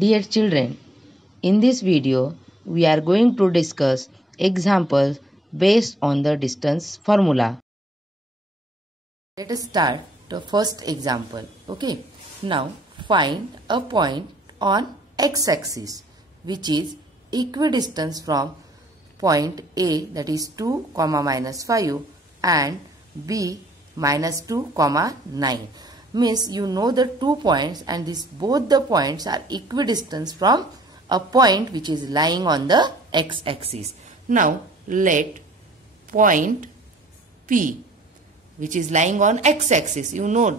Dear children, in this video, we are going to discuss examples based on the distance formula. Let us start the first example. Okay. Now, find a point on x-axis which is equidistant from point A, that is 2, -5 and B -2, 9. Means you know the 2 points and both the points are equidistant from a point which is lying on the x-axis. Now let point P, which is lying on x-axis, you know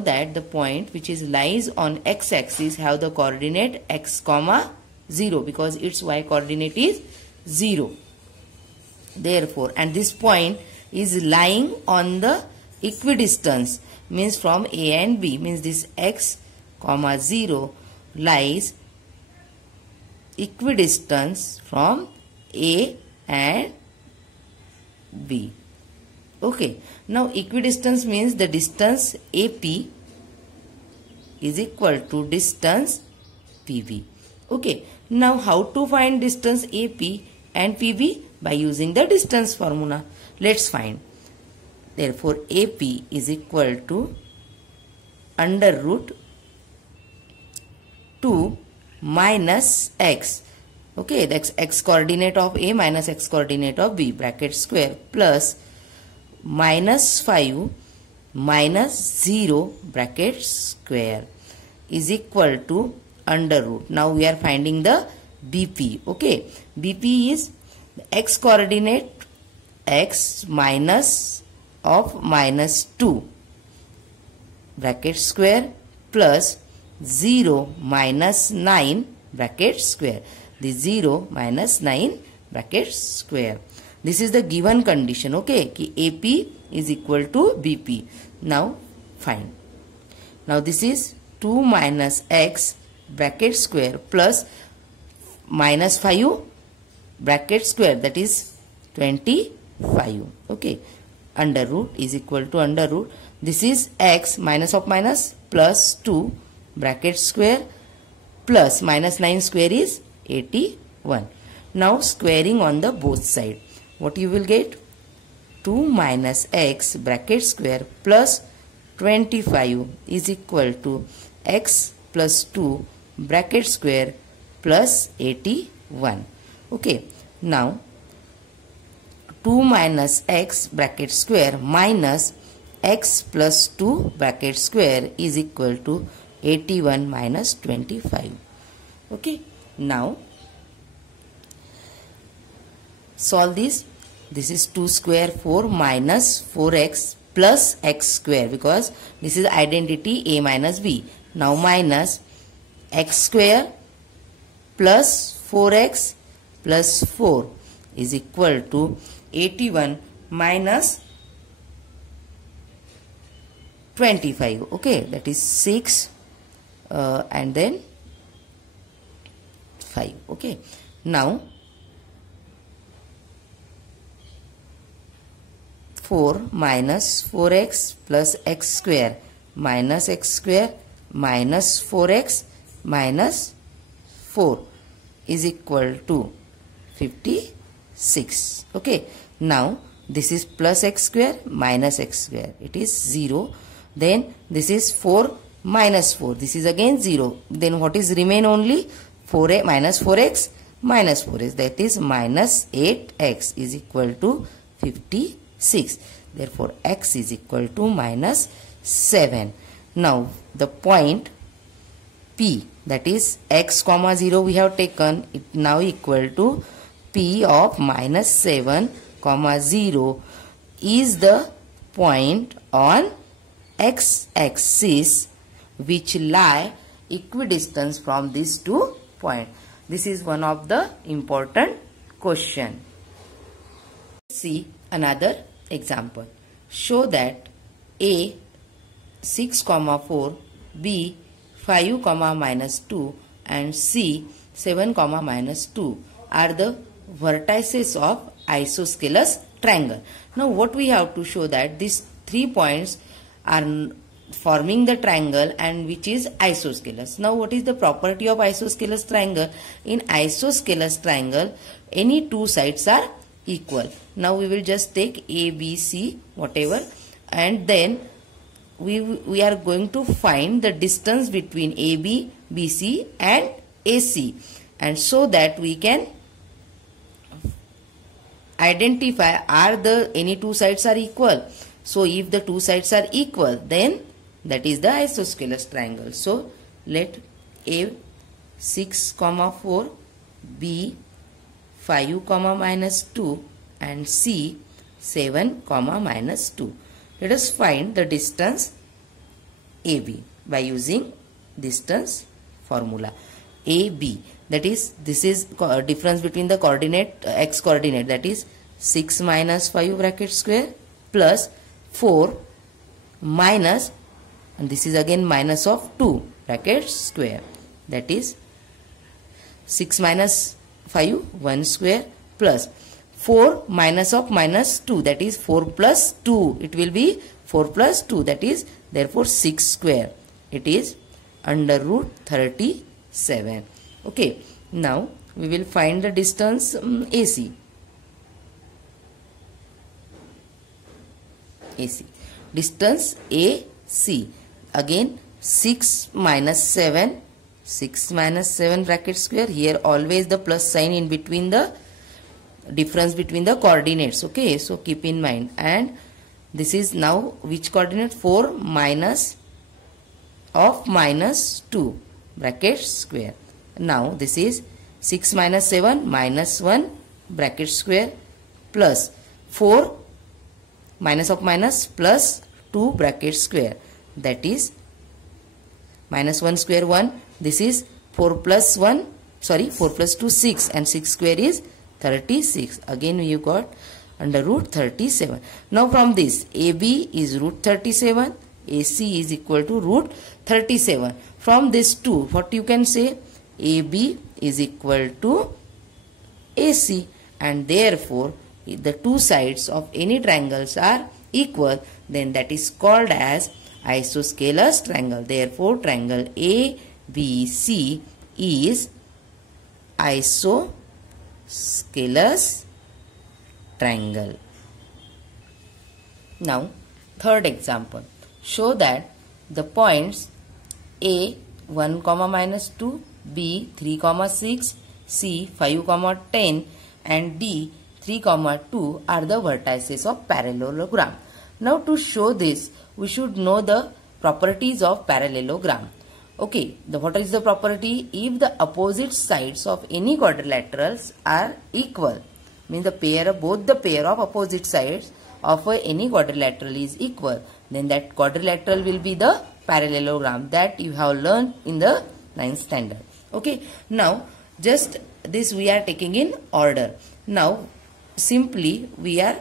that the point which lies on x-axis have the coordinate x, 0 because its y coordinate is 0. Therefore, and this point is lying on the equidistance, means from A and B, means this x, 0 lies equidistance from A and B. Okay. Now equidistance means the distance AP is equal to distance PB. Okay. Now how to find distance AP and PB? By using the distance formula. Let's find. Therefore AP is equal to under root 2 minus x. Okay, that's x coordinate of A minus x coordinate of B, bracket square, plus -5 minus 0 bracket square is equal to under root. Now we are finding the BP. Okay, BP is the x coordinate x minus of -2 bracket square plus 0 minus 9 bracket square. The 0 minus 9 bracket square. This is the given condition. Okay, ki AP is equal to BP. Now find. Now this is 2 minus x bracket square plus -5 bracket square, that is 25. Okay, under root is equal to under root. This is x minus of minus plus 2 bracket square plus -9 square is 81. Now squaring on the both side. What you will get? 2 minus x bracket square plus 25 is equal to x plus 2 bracket square plus 81. Okay. Now 2 minus x bracket square minus x plus 2 bracket square is equal to 81 minus 25. Okay. Now solve this. This is 2 square 4 minus 4x plus x square, because this is identity A minus B. Now minus x square plus 4x plus 4 is equal to 81 minus 25. Okay, that is 6 and then 5. Okay. Now 4 minus 4x plus x square minus x square minus 4x minus 4 is equal to 56. Okay. Now this is plus x square minus x square. It is 0. Then this is 4 minus 4. This is again 0. Then what is remain only? 4x minus 4x minus 4x. That is minus 8x is equal to 56. Therefore x is equal to minus 7. Now the point P, that is x, 0 we have taken, it now equal to P of minus 7, 0 is the point on x-axis which lie equidistant from these 2 points. This is one of the important question. See another example. Show that A 6, 4, B 5, -2 and C 7, -2 are the vertices of isosceles triangle. Now what we have to show that these 3 points are forming the triangle and which is isosceles. Now what is the property of isosceles triangle? In isosceles triangle, any two sides are equal. Now we will just take A, B, C, whatever, and then we are going to find the distance between AB, BC and AC, and so that we can identify are the any two sides are equal. So if the two sides are equal, then that is the isosceles triangle. So let A 6, 4, B 5, -2 and C 7, -2. Let us find the distance AB by using distance formula. AB, that is, this is difference between the coordinate x coordinate, that is 6 - 5 bracket square plus 4 minus, and this is again minus of 2 bracket square, that is 6 - 5 1 square plus 4 minus of -2, that is 4 plus 2, it will be 4 plus 2, that is therefore 6 square, it is under root 37. Okay, now we will find the distance AC. Distance AC, again 6 - 7, 6 - 7 bracket square, here always the plus sign in between the difference between the coordinates. Okay, so keep in mind, and this is now which coordinate? 4 minus of -2 bracket square. Now this is 6 - 7 -1 bracket square plus 4 minus of minus plus 2 bracket square, that is -1 square 1, this is 4 plus 1, sorry 4 plus 2 6, and 6 square is 36. Again you got under root 37. Now from this AB is root 37, AC is equal to root 37. From this 2, what you can say? AB is equal to AC, and therefore if the two sides of any triangles are equal, then that is called as isosceles triangle. Therefore triangle ABC is isosceles triangle. Now third example, show that the points A 1, -2, B 3, 6, C 5, 10 and D 3, 2 are the vertices of parallelogram. Now to show this, we should know the properties of parallelogram. Okay, what is the property? If the opposite sides of any quadrilaterals are equal, means both the pair of opposite sides of any quadrilateral is equal, then that quadrilateral will be the parallelogram, that you have learned in the 9th standard. Okay, now just this we are taking in order. Now simply we are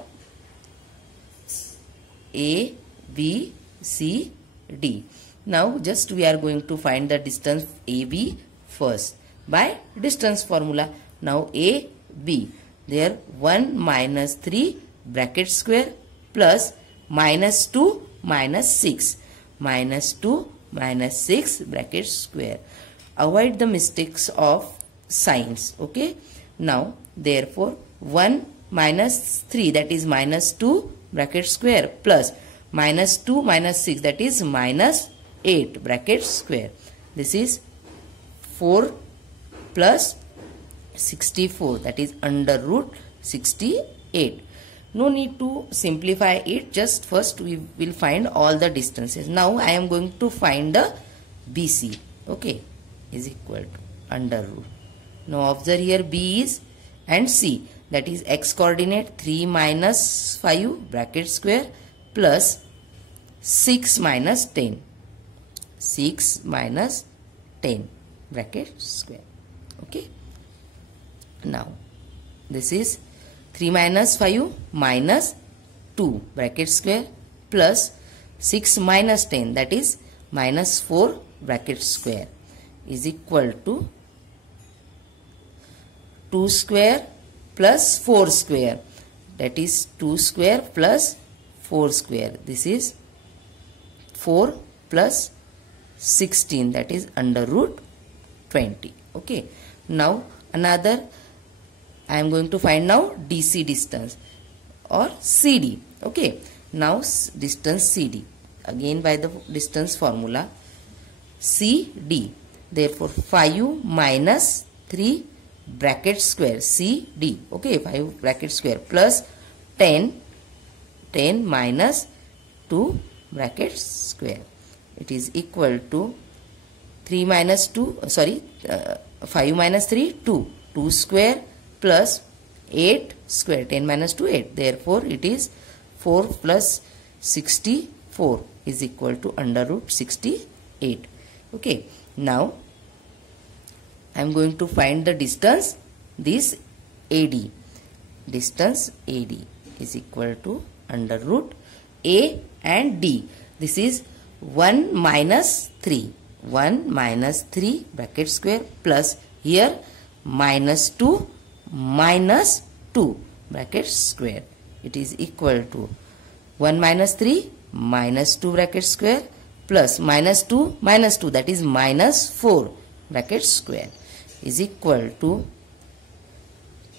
A, B, C, D. Now just we are going to find the distance AB first by distance formula. Now AB, there 1 - 3 bracket square plus -2 -6, -2 -6 bracket square. Avoid the mistakes of signs. Okay, now therefore 1 - 3, that is -2 bracket square plus -2 -6, that is -8 bracket square. This is 4 plus 64, that is under root 68. No need to simplify it, just first we will find all the distances. Now I am going to find the BC. Okay, is equal to under root. Now observe here B is and C, that is x coordinate 3 - 5 bracket square plus 6 - 10, 6 - 10 bracket square. Okay, now this is 3 - 5 minus 2 bracket square plus 6 - 10, that is -4 bracket square, is equal to 2 square plus 4 square, that is 2 square plus 4 square. This is 4 plus 16, that is under root 20. Okay. Now another, I am going to find now DC distance or CD. Okay. Now distance CD, again by the distance formula CD. Therefore 5 minus 3 bracket square CD. Okay, 5 bracket square plus 10 minus 2 bracket square. It is equal to 3 minus 2, 5 minus 3, 2 square plus 8 square, 10 minus 2, 8. Therefore, it is 4 plus 64 is equal to under root 68. Okay. Now, I am going to find the distance, this AD. Distance AD is equal to under root A and D. This is 1 minus 3. 1 minus 3 bracket square plus here minus 2 bracket square. It is equal to 1 minus 3 minus 2 bracket square plus minus 2 that is minus 4 bracket square is equal to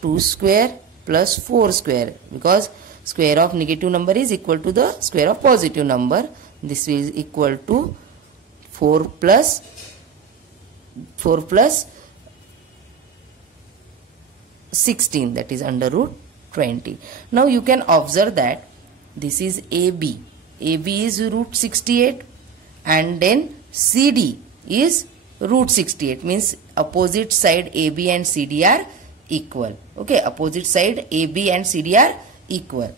2 square plus 4 square, because square of negative number is equal to the square of positive number. This is equal to 4 plus 16, that is under root 20. Now you can observe that this is AB. AB is root 68 and then CD is root 68, means opposite side AB and CD are equal. Okay, opposite side AB and CD are equal.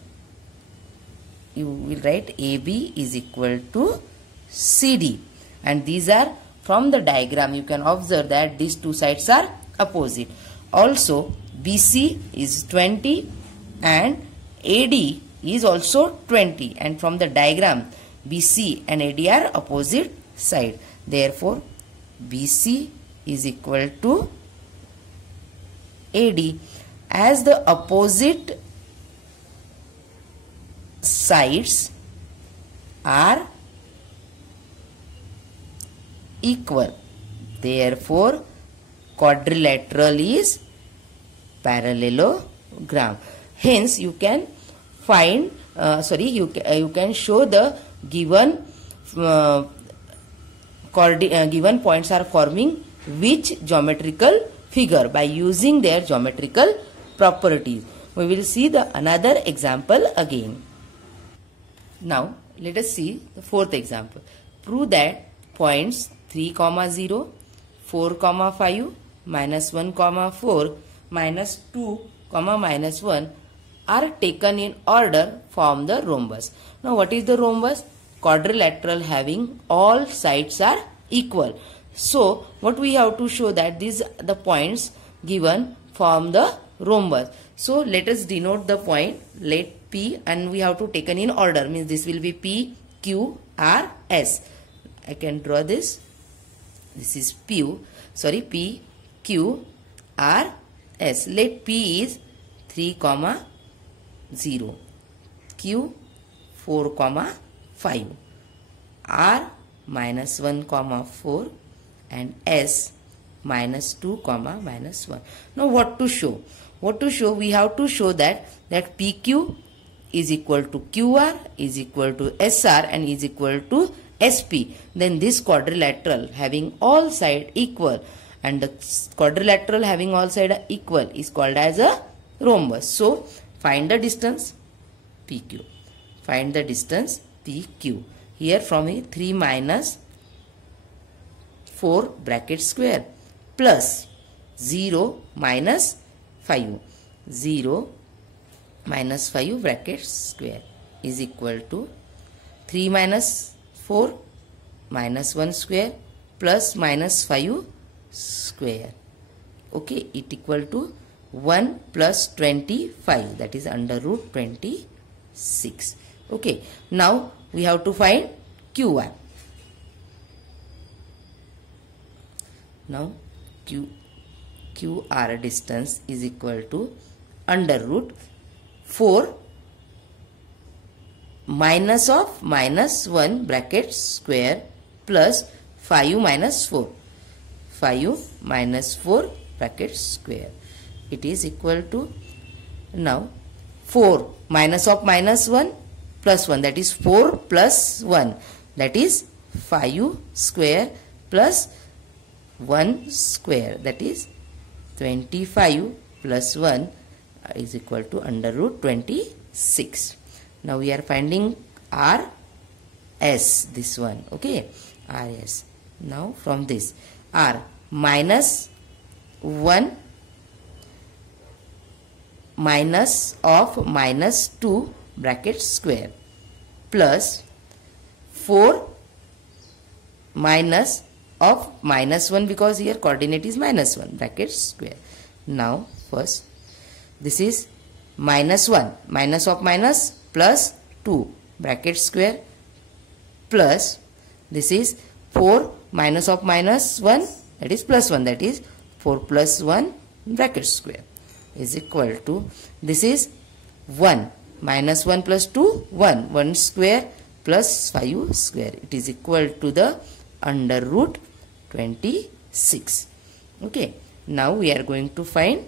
You will write AB is equal to CD, and these are from the diagram you can observe that these two sides are opposite. Also BC is 20 and AD is also 20, and from the diagram BC and AD are opposite side. Therefore BC is equal to AD. As the opposite sides are equal, therefore quadrilateral is parallelogram. Hence you can find you can show the given given points are forming which geometrical figure by using their geometrical properties. We will see the another example again. Now let us see the fourth example. Prove that points 3, 0, 4, 5, minus 1, 4, minus 2, minus 1 are taken in order form the rhombus. Now what is the rhombus? Quadrilateral having all sides are equal. So what we have to show that these the points given form the rhombus. So let us denote the point. Let P, and we have to taken in order, means this will be P, Q, R, S. I can draw this. This is P, Q, R, S. Let P is 3, 0, Q 4, 5, R minus 1, 4, and S minus 2, minus 1. Now what to show? We have to show that PQ is equal to QR is equal to SR and is equal to SP. Then this quadrilateral having all side equal, and the quadrilateral having all side equal is called as a rhombus. So find the distance PQ. Find the distance PQ. Here from a 3 minus 4 bracket square plus 0 minus 5. 0 minus 5 bracket square is equal to 3 minus 4 minus 1 square plus minus 5 square. Okay, it equal to 1 plus 25, that is under root 26. Okay, now we have to find QR. Now QR distance is equal to under root 4 minus of minus 1 bracket square plus 5 minus 4. 5 minus 4 bracket square. It is equal to, now 4 minus of minus 1 plus 1, that is 4 plus 1, that is 5 square plus 1 square, that is 25 plus 1 is equal to under root 26. Now we are finding RS, this one, okay, RS. Now from this, R minus 1 minus of minus 2 bracket square plus 4 minus of minus 1, because here coordinate is minus 1 bracket square. Now first this is minus 1 minus of minus plus 2 bracket square plus this is 4 minus of minus 1, that is plus 1, that is 4 plus 1 bracket square is equal to, this is 1 minus 1 plus 2, 1 square plus 5 square, it is equal to the under root 26. Okay, now we are going to find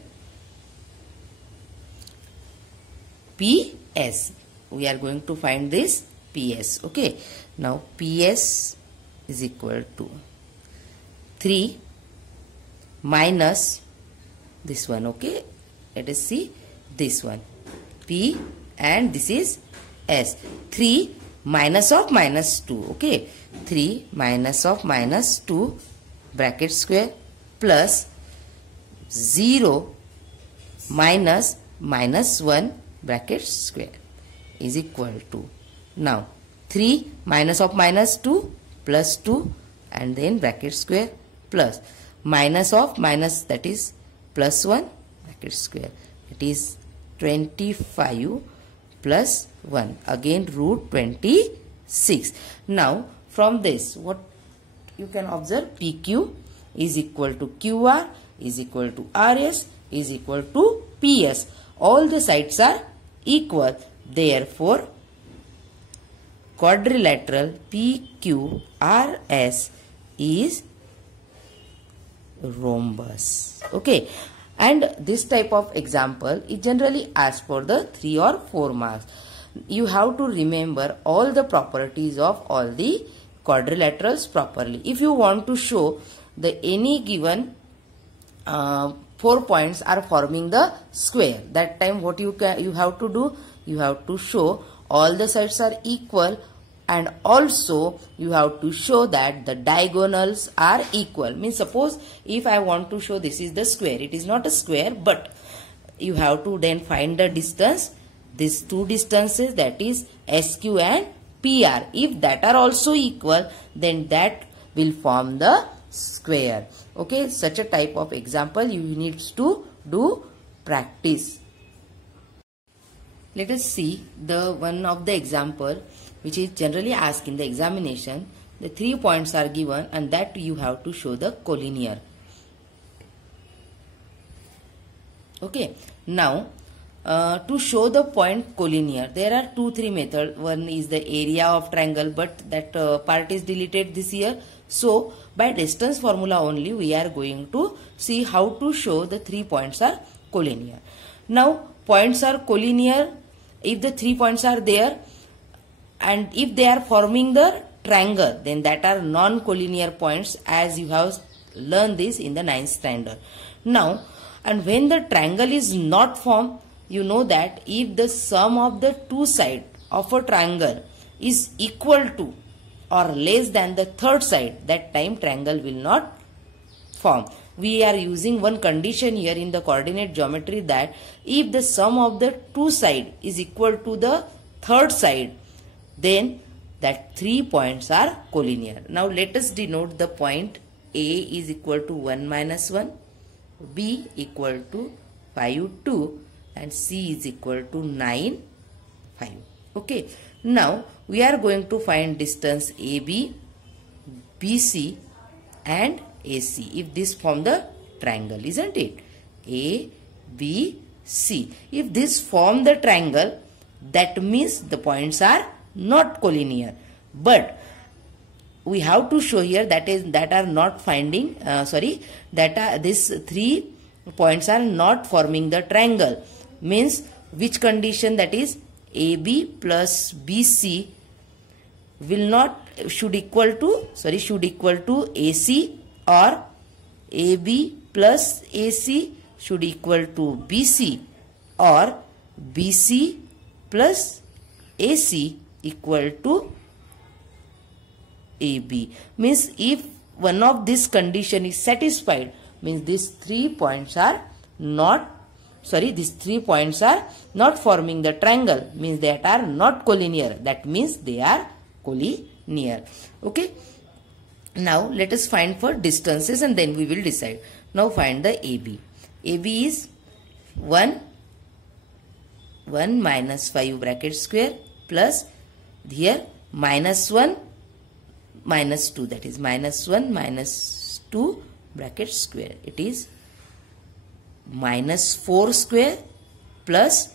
PS. We are going to find this PS. Okay, now PS is equal to 3 minus this one. Okay, let us see this one, P, and this is S. 3 minus of minus 2. Okay, 3 minus of minus 2 bracket square plus 0 minus minus 1 bracket square is equal to, now 3 minus of minus 2 plus 2 and then bracket square plus minus of minus, that is plus 1 bracket square, it is 25 plus 1, again root 26. Now from this, what you can observe, PQ is equal to QR is equal to RS is equal to PS. All the sides are equal. Therefore, quadrilateral PQRS is rhombus. Okay, and this type of example is generally asked for the 3 or 4 marks. You have to remember all the properties of all the quadrilaterals properly. If you want to show the any given 4 points are forming the square, that time what you have to do, you have to show all the sides are equal, and also you have to show that the diagonals are equal. Means suppose if I want to show this is the square, it is not a square, but you have to then find the distance, these two distances, that is SQ and PR. If that are also equal, then that will form the square. Okay, such a type of example you need to do practice. Let us see the one of the example which is generally asked in the examination. The 3 points are given and that you have to show the collinear. Okay, now to show the point collinear, there are 2-3 methods. One is the area of triangle, but that part is deleted this year. So by distance formula only we are going to see how to show the 3 points are collinear. Now points are collinear if the 3 points are there, and if they are forming the triangle, then that are non-collinear points, as you have learned this in the 9th standard. Now, and when the triangle is not formed, you know that if the sum of the two sides of a triangle is equal to or less than the third side, that time triangle will not form. We are using one condition here in the coordinate geometry, that if the sum of the two sides is equal to the third side, then that 3 points are collinear. Now let us denote the point. A is equal to 1 minus 1, B equal to 5, 2, and C is equal to 9, 5. Okay, now we are going to find distance AB, BC and AC if this form the triangle, isn't it? A, B, C. If this form the triangle, that means the points are not collinear. But we have to show here that are not finding these 3 points are not forming the triangle. Means which condition, that is AB plus BC should equal to AC, or AB plus AC should equal to BC, or BC plus AC equal to AB. Means if one of this condition is satisfied, means these 3 points are not forming the triangle, means they are not collinear. That means they are collinear. Okay. Now let us find for distances and then we will decide. Now find the AB. AB is 1 minus 5 bracket square plus here minus 1 minus 2, that is minus 1 minus 2 bracket square. It is minus 4 square plus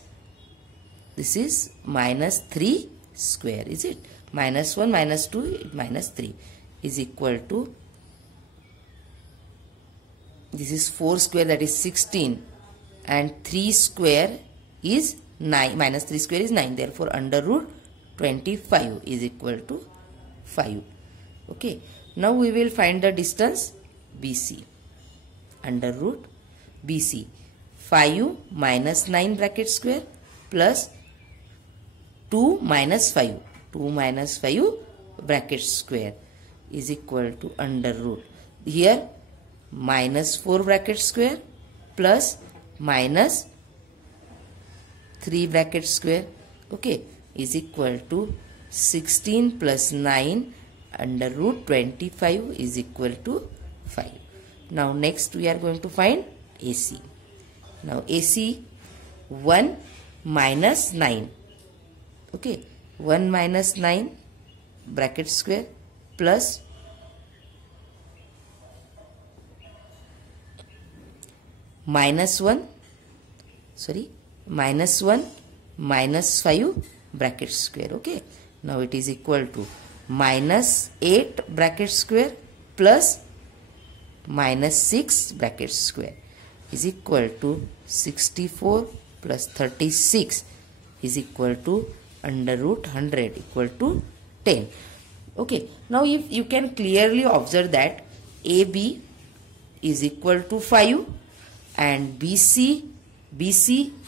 this is minus 3 square. Is it? Minus 1 minus 2 minus 3 is equal to, this is 4 square, that is 16, and 3 square is 9, minus 3 square is 9. Therefore under root 25 is equal to 5. Okay. Now we will find the distance BC. Under root BC, 5 minus 9 bracket square plus 2 minus 5 bracket square is equal to under root, here minus 4 bracket square plus minus 3 bracket square, okay, is equal to 16 plus 9 under root 25 is equal to 5. Now next we are going to find AC. Now AC 1 minus 9, okay, 1 minus 9 bracket square plus minus 1 minus 5 bracket square. Okay. Now it is equal to minus 8 bracket square plus minus 6 bracket square is equal to 64 plus 36 is equal to under root 100 equal to 10. Okay. Now if you can clearly observe that AB is equal to 5 and BC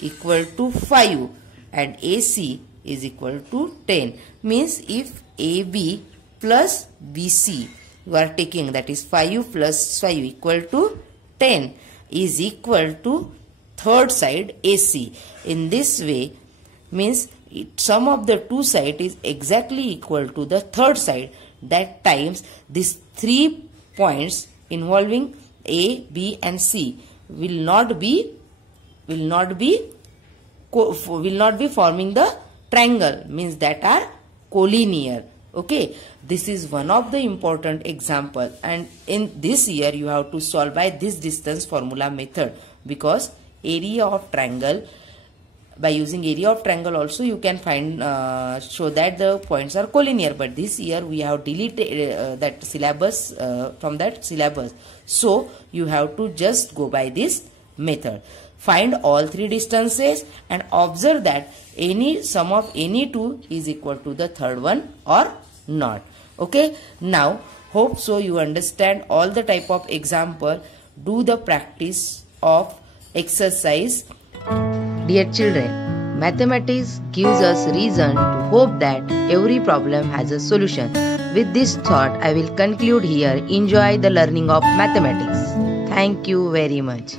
equal to 5 and AC is equal to 10. Means if AB plus BC you are taking, that is 5 plus 5 equal to 10 is equal to third side AC. In this way, means sum of the two sides is exactly equal to the third side. That times these 3 points involving A, B and C will not be forming the triangle, means that are collinear. Okay, this is one of the important example, and in this year you have to solve by this distance formula method, because area of triangle, by using area of triangle also you can find show that the points are collinear, but this year we have deleted that syllabus from that syllabus, so you have to just go by this method. Find all 3 distances and observe that any sum of any 2 is equal to the third one or not. Okay, now hope so you understand all the type of example. Do the practice of exercise. Dear children, mathematics gives us reason to hope that every problem has a solution. With this thought, I will conclude here. Enjoy the learning of mathematics. Thank you very much.